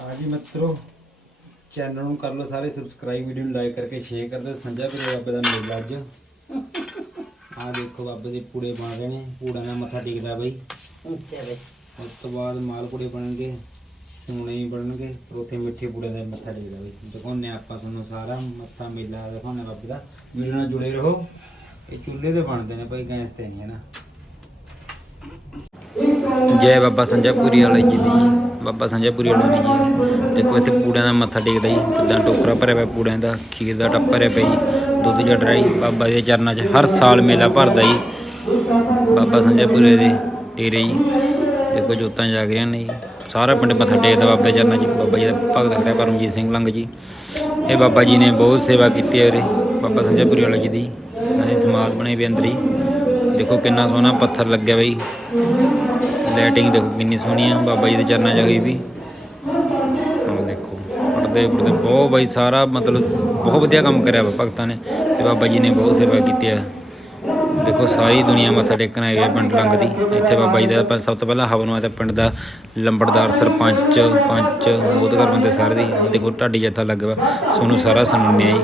ਹਾਂਜੀ ਮਿੱਤਰੋ ਚੈਨਲ ਨੂੰ ਕਰ ਲਓ ਸਾਰੇ ਸਬਸਕ੍ਰਾਈਬ ਵੀਡੀਓ ਨੂੰ ਲਾਈਕ ਕਰਕੇ ਸ਼ੇਅਰ ਕਰ ਦਿਓ। ਸੰਜਾ ਵੀਰੇ ਬਾਬੇ ਦਾ ਮੇਲਾ ਅੱਜ। ਆਹ ਦੇਖੋ ਬਾਬੇ ਦੇ ਪੂੜੇ ਬਣ ਰਹੇ ਨੇ। ਪੂੜਿਆਂ ਦਾ ਮੱਥਾ ਟੇਕਦਾ ਬਈ। ਅੱਛਾ ਬਈ। ਉਸ ਤੋਂ ਬਾਅਦ ਮਾਲ ਪੂੜੇ ਬਣਨਗੇ ਸਿਮਣੇ ਵੀ ਬਣਨਗੇ ਉੱਥੇ ਮਿੱਠੇ ਪੂੜੇ ਦਾ ਮੱਥਾ ਟੇਕਦਾ ਬਈ। ਦਿਖਾਉਂਦੇ ਆਪਾਂ ਤੁਹਾਨੂੰ ਸਾਰਾ ਮੱਥਾ ਮੇਲਾ ਦਿਖਾਉਂਦੇ ਬਾਬੇ ਦਾ। ਵੀਡੀਓ ਨਾਲ ਜੁੜੇ ਰਹੋ। ਇਹ ਚੁੱਲ੍ਹੇ ਤੇ ਬਣਦੇ ਨੇ ਭਾਈ ਗੈਸ ਤੇ ਨਹੀਂ ਹੈ ਨਾ। ਜੈ ਬਾਬਾ ਸੰਜਾਪੁਰੀ ਵਾਲੇ ਜੀ ਦੀ। ਬਾਬਾ ਸੰਜਾਪੁਰੀ ਵਾਲਾ ਜੀ ਦੇਖੋ ਇੱਥੇ ਪੂੜਿਆਂ ਦਾ ਮੱਥਾ ਟੇਕਦਾ ਜੀ, ਕਿੱਦਾਂ ਟੋਕਰਾ ਭਰਿਆ ਪਿਆ ਪੂੜਿਆਂ ਦਾ, ਖੀਰ ਦਾ ਟੱਪ ਭਰਿਆ ਪਿਆ ਜੀ, ਦੁੱਧ ਜੜ ਰਿਹਾ ਜੀ ਬਾਬਾ ਦੇ ਚਰਨਾਂ 'ਚ ਹਰ ਸਾਲ ਮੇਲਾ ਭਰਦਾ ਜੀ। ਬਾਬਾ ਸੰਜਾਪੁਰੀ ਦੇ ਡੇਰੇ ਜੀ। ਦੇਖੋ ਜੋਤਾਂ ਜਾਗ ਰਹੀਆਂ ਨੇ ਜੀ। ਸਾਰਾ ਪਿੰਡ ਮੱਥਾ ਟੇਕਦਾ ਬਾਬੇ ਚਰਨਾਂ 'ਚ। ਬਾਬਾ ਜੀ ਦਾ ਭਗਤ ਖੜਿਆ ਪਰਮਜੀਤ ਸਿੰਘ ਲੰਗ ਜੀ। ਇਹ ਬਾਬਾ ਜੀ ਨੇ ਬਹੁਤ ਸੇਵਾ ਕੀਤੀ ਹੈ ਉਰੇ। ਬਾਬਾ ਸੰਜਾਪੁਰੀ ਵਾਲਾ ਜੀ ਦੀ। ਇਹਨਾਂ ਦੀ ਸਮਾਧ ਬਣੇ ਵੀ ਅੰਦਰ ਹੀ। ਦੇਖੋ ਕਿੰਨਾ ਸੋਹਣਾ ਪੱਥਰ ਲੱਗਿਆ ਬਈ। ਲਾਈਟਿੰਗ ਦੇਖੋ ਕਿੰਨੀ ਸੋਹਣੀ ਆ, ਬਾਬਾ ਜੀ ਦੇ ਚਰਨਾਂ 'ਚ ਹੋਈ ਵੀ। ਆਹ ਦੇਖੋ ਪੜਦੇ ਪੜਦੇ ਬਹੁਤ ਬਾਈ, ਸਾਰਾ ਮਤਲਬ ਬਹੁਤ ਵਧੀਆ ਕੰਮ ਕਰਿਆ ਵਾ ਭਗਤਾਂ ਨੇ ਤੇ ਬਾਬਾ ਜੀ ਨੇ ਬਹੁਤ ਸੇਵਾ ਕੀਤੀ ਆ। ਦੇਖੋ, ਸਾਰੀ ਦੁਨੀਆ ਮੱਥਾ ਟੇਕਣ ਆਈ ਹੈ ਪਿੰਡ ਲੰਗ ਦੀ। ਇੱਥੇ ਬਾਬਾ ਜੀ ਦਾ ਪਹਿ- ਸਭ ਤੋਂ ਪਹਿਲਾਂ ਹਵਨ ਹੋਇਆ ਤੇ ਪਿੰਡ ਦਾ ਲੰਬੜਦਾਰ ਸਰਪੰਚ, ਪੰਚ, ਮੋਦਗਰ ਬੰਦੇ ਸਾਰੇ ਦੀ। ਦੇਖੋ, ਢਾਡੀ ਜੱਥਾ ਲੱਗਾ ਵਾ ਤੁਹਾਨੂੰ ਸਾਰਾ ਸੁਣਨੇ ਆ ਜੀ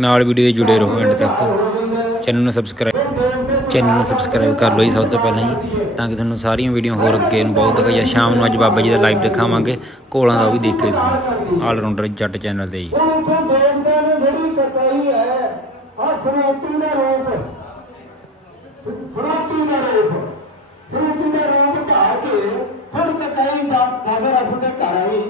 ਨਾਲ ਵੀਡੀਓ ਦੇ ਜੁੜੇ ਰਹੋ ਐਂਡ ਤੱਕ। ਚੈਨਲ ਨੂੰ ਸਬਸਕ੍ਰਾਈਬ ਚੈਨਲ ਨੂੰ ਸਬਸਕ੍ਰਾਈਬ ਕਰ ਲਓ ਜੀ ਸਭ ਤੋਂ ਪਹਿਲਾਂ ਹੀ ਤਾਂ ਕਿ ਤੁਹਾਨੂੰ ਸਾਰੀਆਂ ਵੀਡੀਓ ਹੋਰ ਅੱਗੇ ਨੂੰ ਬਹੁਤ ਦਿਖਾਈਆ ਸ਼ਾਮ ਨੂੰ ਅੱਜ ਬਾਬਾ ਜੀ ਦਾ ਲਾਈਵ ਦਿਖਾਵਾਂਗੇ। ਕੋਲਾਂ ਦਾ ਉਹ ਵੀ ਦੇਖਿਓ ਸੀ ਆਲ ਰਾਉਂਡਰ ਜੱਟ ਚੈਨਲ ਤੇ ਜੀ। ਸਰੋਤੀ ਦਾ ਰੂਪ ਸਰੋਤੀ ਦਾ ਰੂਪ ਸਰੋਤੀ ਦਾ ਰੂਪ ਢਾ ਕੇ ਫਿਰ ਕਟਾਈ ਦਾ ਦਾਦਰ ਦੇ ਘਰ ਆਈ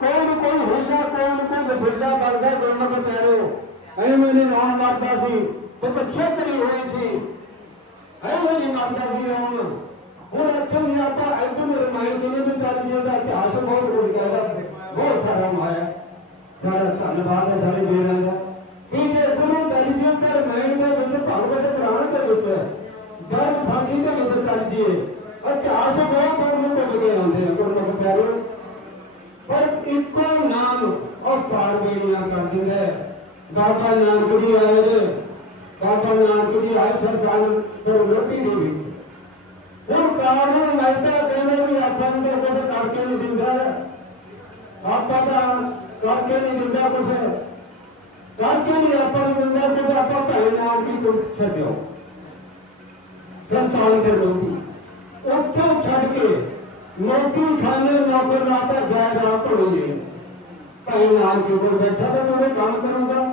ਕੋਈ ਨਾ ਕੋਈ ਹੀਲਾ, ਕੋਈ ਨਾ ਕੋਈ ਵਸੀਲਾ ਬਣਦਾ ਗੁਰਮਤਿ ਪਿਆਰਿਓ ਐਵੇਂ ਨਹੀਂ ਰੌਣ ਮਰਦਾ ਸੀ। ਤੇ ਪਿੱਛੇ ਹੋਈ ਸੀ। ਐਵੇਂ ਜੀ ਮਰਦਾ ਸੀ ਰੌਣ ਹੁਣ। ਇੱਥੇ ਵੀ ਆਪਾਂ ਇੱਧਰ ਨੂੰ ਜਿਵੇਂ ਵੀ ਚੱਲ ਜੀ, ਉਹਦਾ ਇਤਿਹਾਸ ਬਹੁਤ ਕੁਝ ਕਹਿੰਦਾ ਬਹੁਤ ਸਾਰਾ ਮਾਇਆ। ਸਾਡਾ ਧੰਨਵਾਦ ਹੈ ਸਾਡੇ ਵੀਰਾਂ ਦਾ। ਕਿ ਜੇ ਗੁਰੂ ਕਲਯੁਗ ਤੇ ਰਮਾਇਣ ਦੇ ਵਿੱਚ ਭਗਵਤ ਪੁਰਾਣ ਦੇ ਵਿੱਚ ਜਦ ਸਾਖੀ ਦੇ ਵਿੱਚ ਚੱਲ ਜੀਏ ਇਤਿਹਾਸ ਬਹੁਤ ਦੂਰ ਨੂੰ ਭੁੱਲ ਗਏ ਆਉਂਦੇ ਨੇ ਗੁਰੂ ਪਿਆਰਿਓ ਪਰ ਇੱਕੋ ਨਾਮ ਉਹ ਪਾਰ ਬੇੜੀਆਂ ਕਰ ਦਿੰਦਾ ਹੈ। ਬਾਬਾ ਨਾਨਕ ਜੀ ਆਏ ਨਾਨਕ ਜੀ ਆਏ ਸਰਕਾਰ ਤੋਂ ਰੋਟੀ ਦੇ ਵਿੱਚ ਉਹ ਕਾਰਨ ਮੈਦਾ ਕਹਿੰਦੇ ਵੀ ਆਪਾਂ ਨੂੰ ਤਾਂ ਕੁਝ ਕਰਕੇ ਨਹੀਂ ਦਿੰਦਾ ਆਪਾਂ ਤਾਂ ਕਰਕੇ ਨਹੀਂ ਦਿੰਦਾ ਕੁਝ ਕਰਕੇ ਨਹੀਂ ਆਪਾਂ ਨੂੰ ਦਿੰਦਾ ਕੁਝ ਆਪਾਂ ਭੈਣ ਨਾਮ ਦੀ ਤੋਂ ਛੱਡਿਓ ਸੰਤਾਨ ਦੇ ਲੋਕੀ ਉੱਥੋਂ ਛੱਡ ਕੇ ਨੌਕਰੀ ਖਾਣੇ ਨੌਕਰ ਲਾਤਾ ਜਾਇਦਾ ਭੜੋਲੇ ਭਾਈ ਨਾਲ ਕੇ ਕੋਲ ਬੈਠਾ ਤਾਂ ਉਹਨੇ ਕੰਮ ਕਰੂੰਗਾ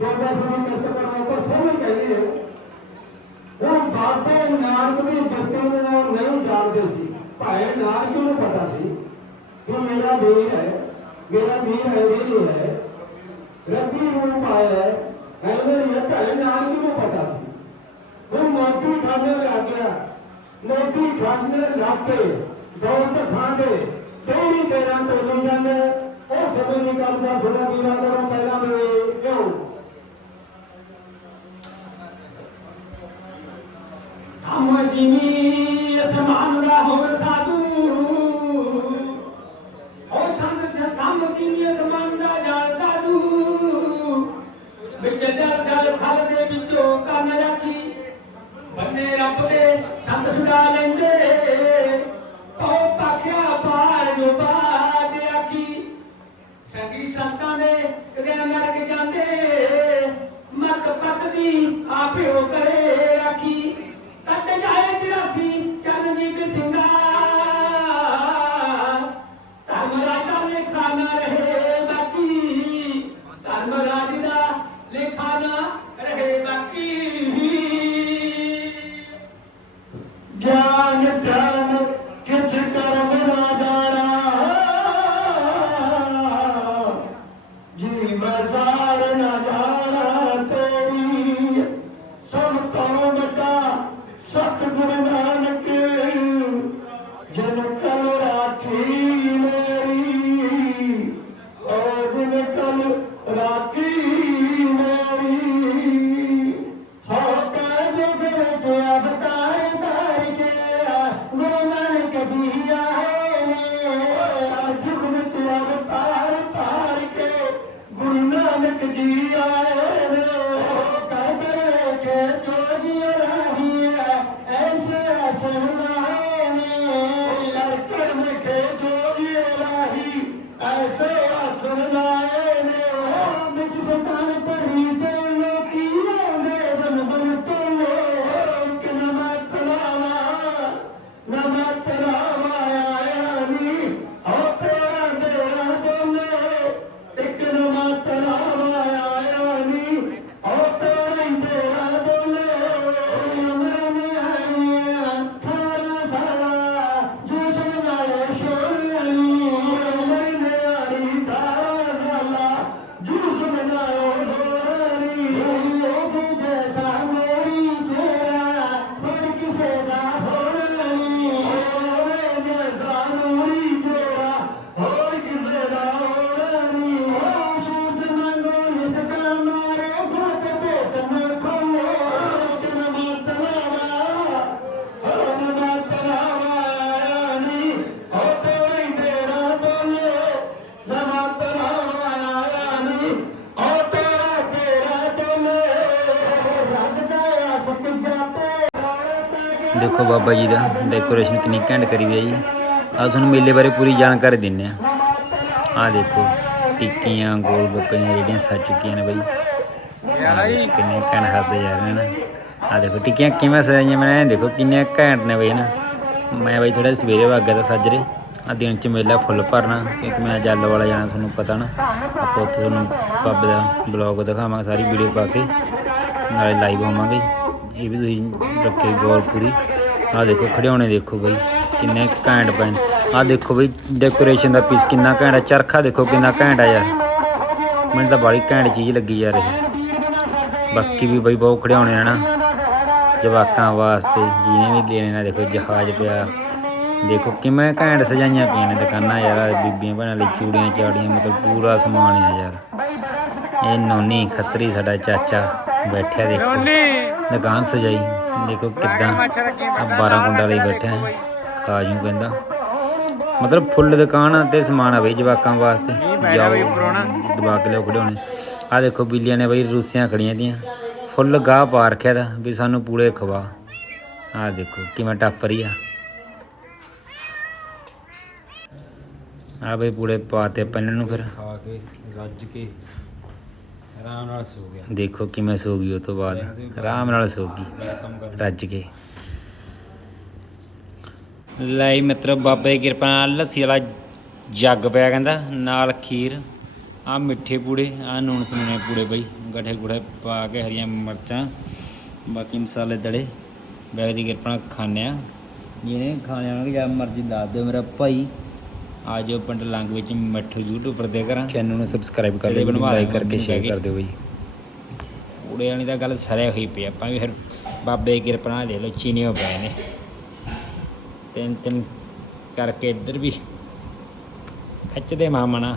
ਜੋ ਦਸ ਵੀ ਕਰਤ ਕਰਨਾ ਤਾਂ ਸਭ ਕਹਿੰਦੇ ਹੋ ਉਹ ਬਾਬੇ ਨਾਨਕ ਦੀ ਜੱਤੀ ਨੂੰ ਉਹ ਨਹੀਂ ਜਾਣਦੇ ਸੀ ਭਾਈ ਨਾਨਕ ਨੂੰ ਪਤਾ ਸੀ ਕਿ ਮੇਰਾ ਵੀਰ ਹੈ ਮੇਰਾ ਵੀਰ ਹੈ ਇਹ ਹੈ ਰੱਬੀ ਰੂਪ ਆਇਆ ਹੈ ਐਵੇਂ ਹੀ ਹੈ, ਭਾਈ ਨਾਨਕ ਨੂੰ ਪਤਾ ਸੀ ਉਹ ਨੌਕਰੀ ਖਾਣੇ ਲੱਗ ਗਿਆ ਨੌਕਰੀ ਖਾਣੇ ਲੱਗ ਕੇ ਦੌਲਤ ਖਾਂਦੇ ਤੇਰੀ ਤੇਰਾਂ ਤੋਂ ਨਹੀਂ ਜਾਂਦੇ ਉਹ ਸਮੇਂ ਦੀ ਗੱਲ ਦਾ ਸੁਣਾ ਵੀਰਾ ਕਰੋ ਪਹਿਲਾਂ ਵੀ ਕਿਉਂ ਹਮ ਜਿਨੀ ਅਸਮਾਨ ਦਾ ਹੋਵੇ ਸਾਧੂ। ਉਹ ਸੰਤ ਤੇ ਕੰਮ ਜਿਨੀ ਅਸਮਾਨ ਦਾ ਜਾਣ ਸਾਧੂ। ਵਿੱਚ ਜਲ ਜਲ ਖਲ ਦੇ ਵਿੱਚੋਂ ਕੰਨ ਰੱਖੀ। ਬੰਨੇ ਰੱਬ ਦੇ ਸੰਤ ਸੁਣਾ ਲੈਂਦੇ। ਉਹ ਪਾਖਿਆ ਪਾਰ ਜੋ ਬਾਦ ਆਖੀ। ਸੰਗੀ ਸੰਤਾਂ ਦੇ ਕਦੇ ਨਰਕ ਜਾਂਦੇ। ਮਤ ਪਤਦੀ ਆਪੇ ਹੋ ਕਰੇ ਰਾਖੀ ਕੱਟ ਜਾਏ ਜਰਾਸੀ Yeah. ਦੇਖੋ ਬਾਬਾ ਜੀ ਦਾ ਡੈਕੋਰੇਸ਼ਨ ਕਿੰਨੀ ਘੈਂਟ ਕਰੀ ਹੋਈ ਹੈ ਜੀ। ਆ ਤੁਹਾਨੂੰ ਮੇਲੇ ਬਾਰੇ ਪੂਰੀ ਜਾਣਕਾਰੀ ਦਿੰਨੇ ਆ ਆ ਦੇਖੋ, ਟਿੱਕੀਆਂ ਗੋਲ ਗੱਪੀਆਂ ਜਿਹੜੀਆਂ ਸੱਜ ਚੁੱਕੀਆਂ ਨੇ ਬਾਈ। ਕਿੰਨੇ ਘੈਂਟ ਹੱਸਦੇ ਜਾ ਰਹੇ ਨੇ ਆ ਦੇਖੋ ਟਿੱਕੀਆਂ ਕਿਵੇਂ ਸਜਾਈਆਂ ਮੈਂ ਦੇਖੋ, ਕਿੰਨੇ ਘੈਂਟ ਨੇ ਬਈ ਨਾ। ਮੈਂ ਬਈ ਥੋੜਾ ਸਵੇਰੇ ਵਗ ਗਿਆ ਤਾਂ ਸੱਜਰੇ ਆ ਦਿਨ ਚ ਮੇਲਾ ਫੁੱਲ ਭਰਨਾ, ਕਿਉਂਕਿ ਮੈਂ ਜੱਲ ਵਾਲਾ ਜਾਣਾ ਤੁਹਾਨੂੰ ਪਤਾ ਨਾ। ਆਪਾਂ ਉੱਥੇ ਤੁਹਾਨੂੰ ਬਾਬੇ ਦਾ ਬਲੌਗ ਦਿਖਾਵਾਂਗੇ, ਸਾਰੀ ਵੀਡੀਓ ਪਾ ਕੇ। ਨਾਲੇ ਲਾਈਵ ਹੋਵਾਂਗੇ। ਇਹ ਵੀ ਤੁਸੀਂ ਰੱਖੇ ਗੌਰ ਪੂਰੀ। ਆ ਦੇਖੋ ਖੜਿਆਉਣੇ ਦੇਖੋ ਬਈ ਕਿੰਨੇ ਘੈਂਟ ਨੇ ਆ ਦੇਖੋ ਬਈ ਡੈਕੋਰੇਸ਼ਨ ਦਾ ਪੀਸ ਕਿੰਨਾ ਘੈਂਟ ਹੈ ਚਰਖਾ ਦੇਖੋ ਕਿੰਨਾ ਘੈਂਟ ਆ ਯਾਰ। ਮੈਨੂੰ ਤਾਂ ਬੜੀ ਘੈਂਟ ਚੀਜ਼ ਲੱਗੀ ਯਾਰ ਇਹ। ਬਾਕੀ ਵੀ ਬਈ ਬਹੁਤ ਖੜਿਆਉਣੇ ਆ ਨਾ। ਜਵਾਕਾਂ ਵਾਸਤੇ ਜਿਹਨੇ ਵੀ ਲੈਣੇ ਨਾ ਦੇਖੋ ਜਹਾਜ਼ ਪਿਆ। ਦੇਖੋ ਕਿਵੇਂ ਘੈਂਟ ਸਜਾਈਆਂ ਪਈਆਂ ਨੇ ਦੁਕਾਨਾਂ ਯਾਰ ਬੀਬੀਆਂ ਭੈਣਾਂ ਲਈ ਚੂੜੀਆਂ ਚਾੜੀਆਂ ਮਤਲਬ ਪੂਰਾ ਸਮਾਨ ਆ ਯਾਰ। ਇਹ ਨੋਨੀ ਖੱਤਰੀ ਸਾਡਾ ਚਾਚਾ ਬੈਠਿਆ ਦੇਖੋ। ਦੁਕਾਨ ਸਜਾਈ। ਦੇਖੋ ਕਿੱਦਾਂ ਆ 12 ਕੁੰਡਾ ਲਈ ਬੈਠਾ ਹੈ। ਕਾਜੂ ਕਹਿੰਦਾ। ਮਤਲਬ ਫੁੱਲ ਦੁਕਾਨ ਆ ਤੇ ਸਮਾਨ ਆ ਬਈ ਜਵਾਕਾਂ ਵਾਸਤੇ। ਜਾਓ, ਦਬਾ ਕੇ ਲਿਓ ਖੜਿਆਉਣੇ ਆ ਦੇਖੋ ਬਿੱਲੀਆਂ ਨੇ ਬਈ ਰੂਸੀਆਂ ਖੜੀਆਂ ਦੀਆਂ। ਫੁੱਲ ਗਾਹ ਪਾ ਰੱਖਿਆ ਦਾ ਵੀ ਸਾਨੂੰ ਪੂੜੇ ਖਵਾ। ਆ ਦੇਖੋ ਕਿਵੇਂ ਟੱਪ ਰਹੀ ਆ। ਆ ਬਈ ਪੂੜੇ ਪਾਤੇ ਪੰਨ ਨੂੰ ਫਿਰ। ਖਾ ਕੇ, ਰੱਜ ਕੇ। ਆਰਾਮ ਨਾਲ ਸੋ ਗਿਆ। ਦੇਖੋ ਕਿਵੇਂ ਸੋ ਗਈ ਉਹ ਤੋਂ ਬਾਅਦ। ਆਰਾਮ ਨਾਲ ਸੋ ਗਈ। ਰੱਜ ਕੇ। ਲੈ ਮਤਲਬ ਬਾਬੇ ਦੀ ਕਿਰਪਾ ਨਾਲ ਲੱਸੀ ਵਾਲਾ ਜੱਗ ਪਿਆ ਕਹਿੰਦਾ ਨਾਲ ਖੀਰ ਆ ਮਿੱਠੇ ਪੂੜੇ ਆ ਨੂਣ ਸਮੂਨੇ ਪੂੜੇ ਬਈ ਗੱਠੇ ਗੁੜੇ ਪਾ ਕੇ ਹਰੀਆਂ ਮਿਰਚਾਂ ਬਾਕੀ ਮਸਾਲੇ ਦੜੇ। ਬਾਬੇ ਦੀ ਕਿਰਪਾ ਨਾਲ ਖਾਣੇ ਆ ਜਿਹਨੇ ਖਾਣੇ ਆਉਣਗੇ ਜਾਂ ਮਰਜ਼ੀ ਦੱਸ ਦਿਓ ਮੇਰਾ ਭਾਈ। ਆ ਜਾਓ ਪਿੰਡ ਲੰਗ ਵਿੱਚ ਮਿੱਠੂ ਯੂਟਿਊਬਰ ਦੇ ਘਰਾਂ ਚੈਨਲ ਨੂੰ ਸਬਸਕ੍ਰਾਈਬ ਕਰ ਲਿਓ ਲਾਈਕ ਕਰਕੇ ਸ਼ੇਅਰ ਕਰ ਦਿਓ ਬਈ। ਪੂੜੇ ਵਾਲੀ ਤਾਂ ਗੱਲ ਸਾਰੇ ਹੋਈ ਪਈ ਆਪਾਂ ਵੀ ਫਿਰ ਬਾਬੇ ਦੀ ਕਿਰਪਾ ਨਾਲ ਦੇ ਲੋ ਚੀਨੀਓ ਪਏ ਨੇ। ਤਿੰਨ ਤਿੰਨ ਕਰਕੇ ਇੱਧਰ ਵੀ ਖਿੱਚਦੇ ਮਾਮਣਾ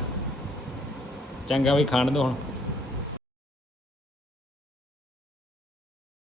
ਚੰਗਾ ਵੀ ਖਾਣ ਦੋ ਹੁਣ।